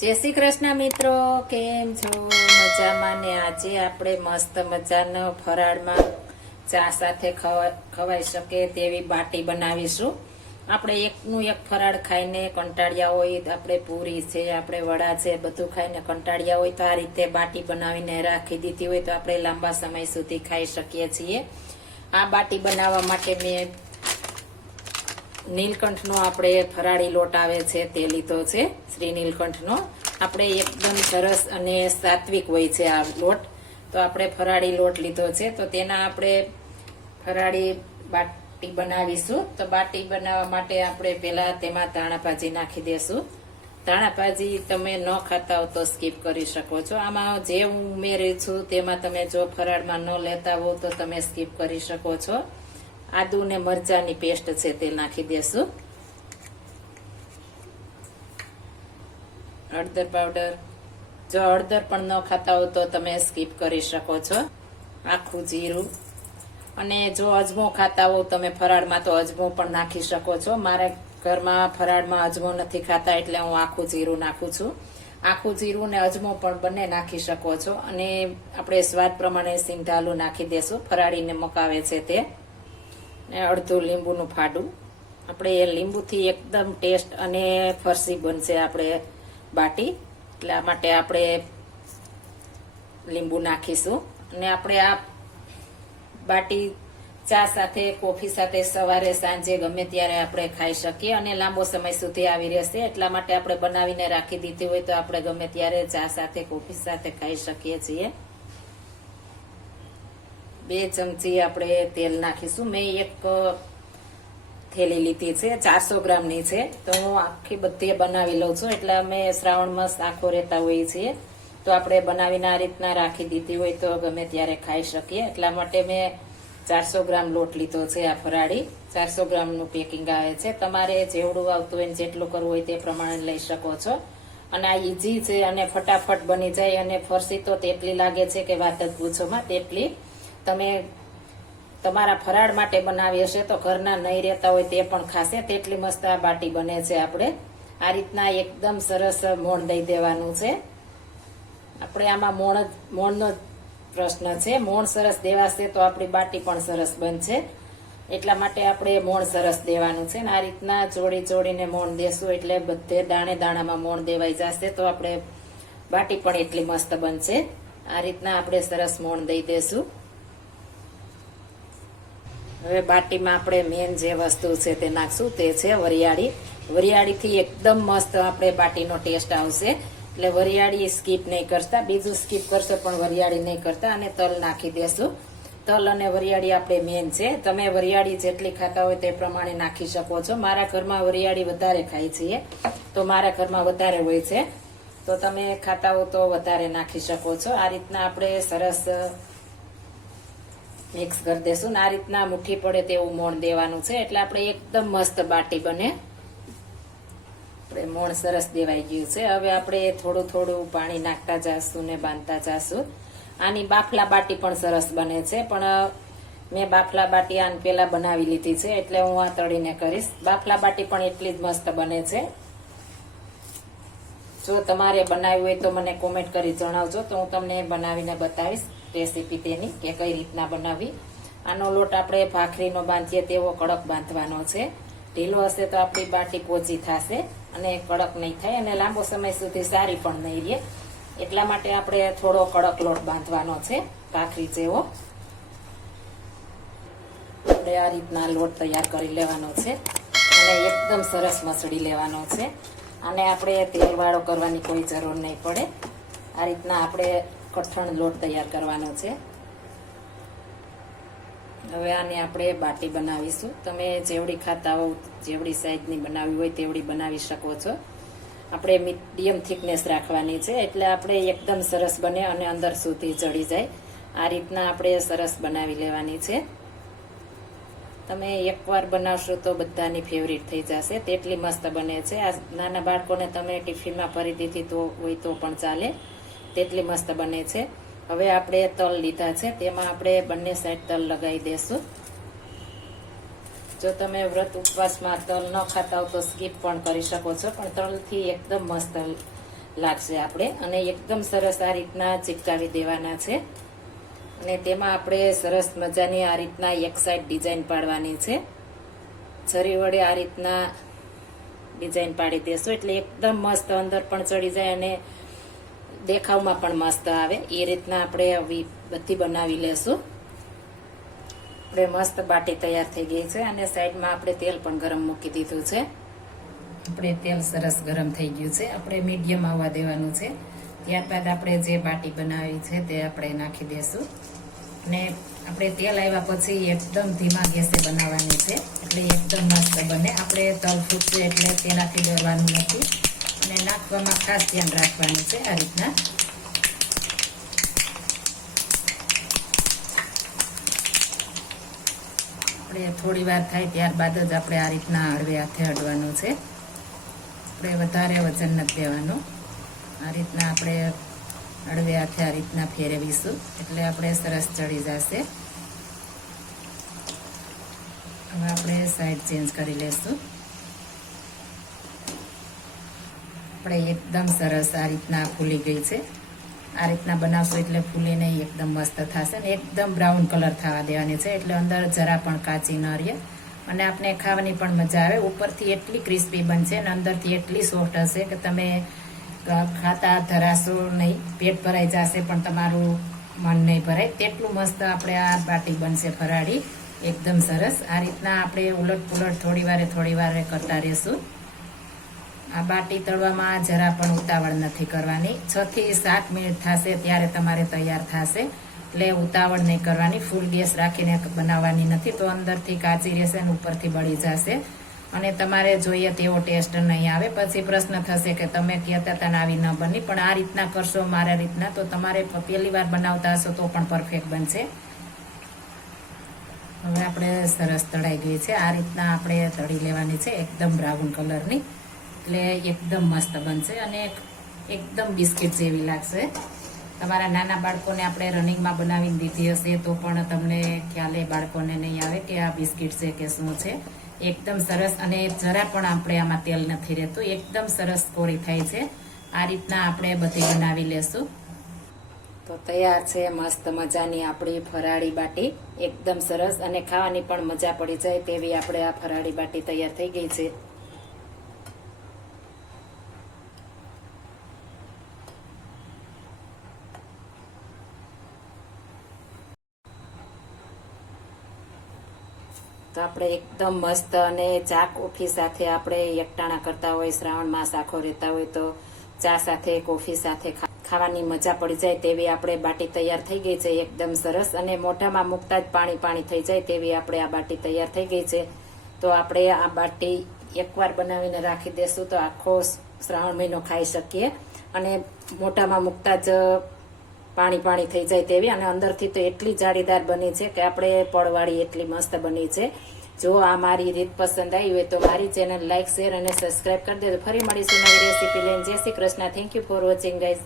જય શ્રી કૃષ્ણ મિત્રો, કેમ છો? મજામાં ને આજે આપણે મસ્ત મજાનો ફરાળમાં ચા સાથે ખવાઈ શકે તેવી બાટી બનાવીશું. આપણે એકનું એક ફરાળ ખાઈને કંટાળ્યા હોય, આપણે પૂરી છે, આપણે વડા છે, બધું ખાઈને કંટાળ્યા હોય, તો આ રીતે બાટી બનાવીને રાખી દીધી હોય, તો આપણે લાંબા સમય સુધી ખાઈ શકીએ છીએ. આ બાટી બનાવવા માટે મેં નીલકંઠનો આપણે ફરાળી લોટ આવે છે, તે લીધો છે શ્રી નીલકંઠનો આપણે એકદમ સરસ અને સાત્વિક હોય છે આ લોટ. તો આપણે ફરાળી લોટ લીધો છે, તો તેના આપણે ફરાળી બાટી બનાવીશું. તો બાટી બનાવવા માટે આપણે પહેલાં તેમાં ધાણા ભાજી નાખી દેશું. ધાણા ભાજી તમે ન ખાતા હો તો સ્કીપ કરી શકો છો. આમાં જે હું ઉમેરી છું તેમાં તમે જો ફરાળમાં ન લેતા હો તો તમે સ્કીપ કરી શકો છો. આદુ ને મરચાની પેસ્ટ છે તે નાખી દેશું. હળદર પાવડર. જો હળદર પણ ન ખાતા હો તો તમે સ્કીપ કરી શકો છો. આખું જીરું. અને જો અજમો ખાતા હો તમે ફરાળમાં તો અજમો પણ નાખી શકો છો. મારા ઘરમાં ફરાળમાં અજમો નથી ખાતા એટલે હું આખું જીરું નાખું છું. આખું જીરું ને અજમો પણ બંને નાખી શકો છો. અને આપણે સ્વાદ પ્રમાણે સિંધાલું નાખી દેશું. ફરાળીને મકાવે છે તે. ને અડધું લીંબુનું ફાડું. આપણે એ લીંબુથી એકદમ ટેસ્ટ અને ફરસી બનશે આપણે બાટી. એટલા માટે આપણે લીંબુ નાખીશું. અને આપણે આ બાટી ચા સાથે, કોફી સાથે સવારે, સાંજે ગમે ત્યારે આપણે ખાઈ શકીએ અને લાંબો સમય સુધી આવી રહેશે. એટલા માટે આપણે બનાવીને રાખી દીધી હોય તો આપણે ગમે ત્યારે ચા સાથે, કોફી સાથે ખાઈ શકીએ છીએ. બે ચમચી આપણે તેલ નાખીશું. મેં એક થેલી લીધી છે, ચારસો ગ્રામની છે. તો હું આખી બધી બનાવી લઉં છું. એટલે અમે શ્રાવણમાં આખો રહેતા હોઈએ છીએ. તો આપણે બનાવીને આ રીતના રાખી દીધી હોય તો ગમે ત્યારે ખાઈ શકીએ. એટલા માટે મેં ચારસો ગ્રામ લોટ લીધો છે આ ફરાળી. ચારસો ગ્રામનું પેકિંગ આવે છે. તમારે જેવડું આવતું હોય જેટલું કરવું હોય તે પ્રમાણે લઈ શકો છો. અને આ ઇઝી છે અને ફટાફટ બની જાય અને ફરસી તો તેટલી લાગે છે કે વાત જ પૂછોમાં, તેટલી. તમે તમારા ફરાળ માટે બનાવી હશે તો ઘરના નહીં રહેતા હોય તે પણ ખાશે. તેટલી મસ્ત આ બાટી બને છે આપણે. આ રીતના એકદમ સરસ મોણ દઈ દેવાનું છે. આપણે આમાં મોણ મોણનો પ્રશ્ન છે. મોણ સરસ દેવાશે તો આપણી બાટી પણ સરસ બનશે. એટલા માટે આપણે મોણ સરસ દેવાનું છે. ને આ રીતના જોડી જોડીને મોણ દેશું એટલે બધે દાણે દાણામાં મોણ દેવાઈ જશે તો આપણે બાટી પણ એટલી મસ્ત બનશે. આ રીતના આપણે સરસ મોણ દઈ દેશું. હવે બાટીમાં આપણે મેન જે વસ્તુ છે તે નાખશું તે છે વરિયાળી. વરિયાળીથી એકદમ મસ્ત આપણે બાટીનો ટેસ્ટ આવશે. એટલે વરિયાળી સ્કીપ નહીં કરતા. બીજું સ્કીપ કરશો પણ વરિયાળી નહીં કરતા અને તલ નાખી દેશું. તલ અને વરિયાળી આપણે મેન છે. તમે વરિયાળી જેટલી ખાતા હોય તે પ્રમાણે નાખી શકો છો. મારા ઘરમાં વરિયાળી વધારે ખાય છીએ. તો મારા ઘરમાં વધારે હોય છે. તો તમે ખાતા હો તો વધારે નાખી શકો છો. આ રીતના આપણે સરસ મિક્સ કરી દેશું. આ રીતના મુઠ્ઠી પડે તેવું મોણ દેવાનું છે. એટલે આપણે એકદમ મસ્ત બાટી બને. આપણે મોણ સરસ દેવાઈ ગયું છે. હવે આપણે થોડું થોડું પાણી નાખતા જાશું ને બાંધતા જાશું. આની બાફલા બાટી પણ સરસ બને છે. પણ મેં બાફલા બાટી આન પેલા બનાવી લીધી છે. એટલે હું આ તળીને કરીશ. બાફલા બાટી પણ એટલી જ મસ્ત બને છે. જો તમારે બનાવી હોય તો મને કોમેન્ટ કરી જણાવજો. તો હું તમને બનાવીને બતાવીશ. રેસીપી તેની કે કઈ રીતના બનાવવી આનો લોટ આપણે ભાખરીનો બાંધીએ તેવો કડક બાંધવાનો છે. ઢીલો હશે તો આપણી બાટી પોચી થશે અને કડક નહીં થાય અને લાંબો સમય સુધી સારી પણ નહીં રહે. એટલા માટે આપણે થોડો કડક લોટ બાંધવાનો છે, ભાખરી જેવો. આપણે આ રીતના લોટ તૈયાર કરી લેવાનો છે અને એકદમ સરસ મસળી લેવાનો છે. અને આપણે તેલવાળો કરવાની કોઈ જરૂર નહીં પડે. આ રીતના આપણે કઠણ લોટ તૈયાર કરવાનો છે. હવે આને આપણે બાટી બનાવીશું. તમે જેવડી ખાતા હો જેવડી સાઈઝની બનાવી હોય તેવડી બનાવી શકો છો. આપણે મીડિયમ થિકનેસ રાખવાની છે, એટલે આપણે એકદમ સરસ બને અને અંદર સુધી ચડી જાય. આ રીતના આપણે સરસ બનાવી લેવાની છે. તમે એકવાર બનાવશો તો બધાની ફેવરિટ થઈ જશે. તેટલી મસ્ત બને છે. આ નાના બાળકોને તમે ટિફિનમાં ફરી દીધી તો હોય તો પણ ચાલે. તેટલી મસ્ત બને છે. હવે આપણે તલ લીધા છે. તેમાં આપણે બંને સાઈડ તલ લગાવી દેશું. જો તમે વ્રત ઉપવાસમાં તલ ન ખાતા હો તો સ્કીપ પણ કરી શકો છો. પણ તલથી એકદમ મસ્ત લાગશે આપણે. અને એકદમ સરસ આ રીતના ચીપકાવી દેવાના છે. અને તેમાં આપણે સરસ મજાની આ રીતના એક સાઈડ ડિઝાઇન પાડવાની છે. જરી વડે આ રીતના ડિઝાઇન પાડી દેશું. એટલે એકદમ મસ્ત અંદર પણ ચડી જાય અને દેખાવમાં પણ મસ્ત આવે. એ રીતના આપણે આવી બધી બનાવી લેશું. આપણે મસ્ત બાટી તૈયાર થઈ ગઈ છે અને સાઈડમાં આપણે તેલ પણ ગરમ મૂકી દીધું છે. આપણે તેલ સરસ ગરમ થઈ ગયું છે. આપણે મીડિયમ આવવા દેવાનું છે. ત્યારબાદ આપણે જે બાટી બનાવી છે તે આપણે નાખી દેશું. અને આપણે તેલ આવ્યા પછી એકદમ ધીમા ગેસે બનાવવાની છે. એટલે એકદમ મસ્ત બને. આપણે તલ ફૂટશે એટલે તેનાથી ડરવાનું નથી. અને નાખવામાં ખાસ ધ્યાન રાખવાનું છે આ રીતના આપણે થોડી વાર થાય ત્યારબાદ જ આપણે આ રીતના હળવે હાથે હળવાનું છે આપણે વધારે વજન નથી લેવાનું આ રીતના આપણે હળવે હાથે આ રીતના ફેરવીશું એટલે આપણે સરસ ચડી જશે। હવે આપણે સાઈડ ચેન્જ કરી લેશું। આપણે એકદમ સરસ આ રીતના ફૂલી ગઈ છે. આ રીતના બનાવશો એટલે ફૂલીને એકદમ મસ્ત થશે ને એકદમ બ્રાઉન કલર થવા દેવાની છે એટલે અંદર જરા પણ કાચી ન રહે. અને આપણે ખાવાની પણ મજા આવે. ઉપરથી એટલી ક્રિસ્પી બનશે અને અંદરથી એટલી સોફ્ટ હશે કે તમે ખાતા ધરાશો નહીં. પેટ ભરાઈ જશે પણ તમારું મન નહીં ભરાય. તેટલું મસ્ત આપણે આ બાટી બનશે ફરાળી. એકદમ સરસ. આ રીતના આપણે ઉલટ પુલટ થોડી વારે થોડી વારે કરતા રહેશું. આ બાટી તળવામાં જરા પણ ઉતાવળ નથી કરવાની. છ થી સાત મિનિટ થશે ત્યારે તમારે તૈયાર થશે. એટલે ઉતાવળ નહીં કરવાની. ફૂલ ગેસ રાખીને બનાવવાની નથી તો અંદરથી કાચી રહેશે અને ઉપરથી બળી જશે. અને તમારે જોઈએ તેવો ટેસ્ટ નહીં આવે. પછી પ્રશ્ન થશે કે તમે કહેતા હતા આવી ન બની. પણ આ રીતના કરશો મારા રીતના તો તમારે પહેલી વાર બનાવતા હશો તો પણ પરફેક્ટ બનશે. હવે આપણે સરસ તળાઈ ગઈ છે. આ રીતના આપણે તળી લેવાની છે એકદમ બ્રાઉન કલરની. એટલે એકદમ મસ્ત બનશે અને એકદમ બિસ્કિટ જેવી લાગશે. તમારા નાના બાળકોને આપણે રનિંગમાં બનાવીને દીધી હશે તો પણ તમને ખ્યાલે બાળકોને નહીં આવે કે આ બિસ્કિટ છે કે શું છે. એકદમ સરસ અને જરા પણ આપણે આમાં તેલ નથી રહેતું. એકદમ સરસ કોરી થાય છે. આ રીતના આપણે બધી બનાવી લેશું. તો તૈયાર છે, મસ્ત મજાની આપણી ફરાળી બાટી. એકદમ સરસ અને ખાવાની પણ મજા પડી જાય તેવી આપણે આ ફરાળી બાટી તૈયાર થઈ ગઈ છે. તો આપણે એકદમ મસ્ત અને ચા કોફી સાથે આપણે એકટાણા કરતા હોય, શ્રાવણ માસ આખો રહેતા હોય તો ચા સાથે, કોફી સાથે ખાવાની મજા પડી જાય તેવી આપણે બાટી તૈયાર થઈ ગઈ છે, એકદમ સરસ અને મોઢામાં મૂકતા જ પાણી પાણી થઈ જાય તેવી આપણે આ બાટી તૈયાર થઈ ગઈ છે. તો આપણે આ બાટી એકવાર બનાવીને રાખી દેશું તો આખો શ્રાવણ મહિનો ખાઈ શકીએ અને મોઢામાં મૂકતા જ પાણી પાણી થઈ જાય તેવી અને અંદરથી તો એટલી જાળીદાર બની છે કે આપણે પડવાળી એટલી મસ્ત બની છે. જો આ મારી રીત પસંદ આવી હોય તો મારી ચેનલ લાઇક શેર અને સબસ્ક્રાઇબ કરી દેજો. ફરી મળીશું નવી રેસીપી લઈને. Jai Shri Krishna. Thank you for watching guys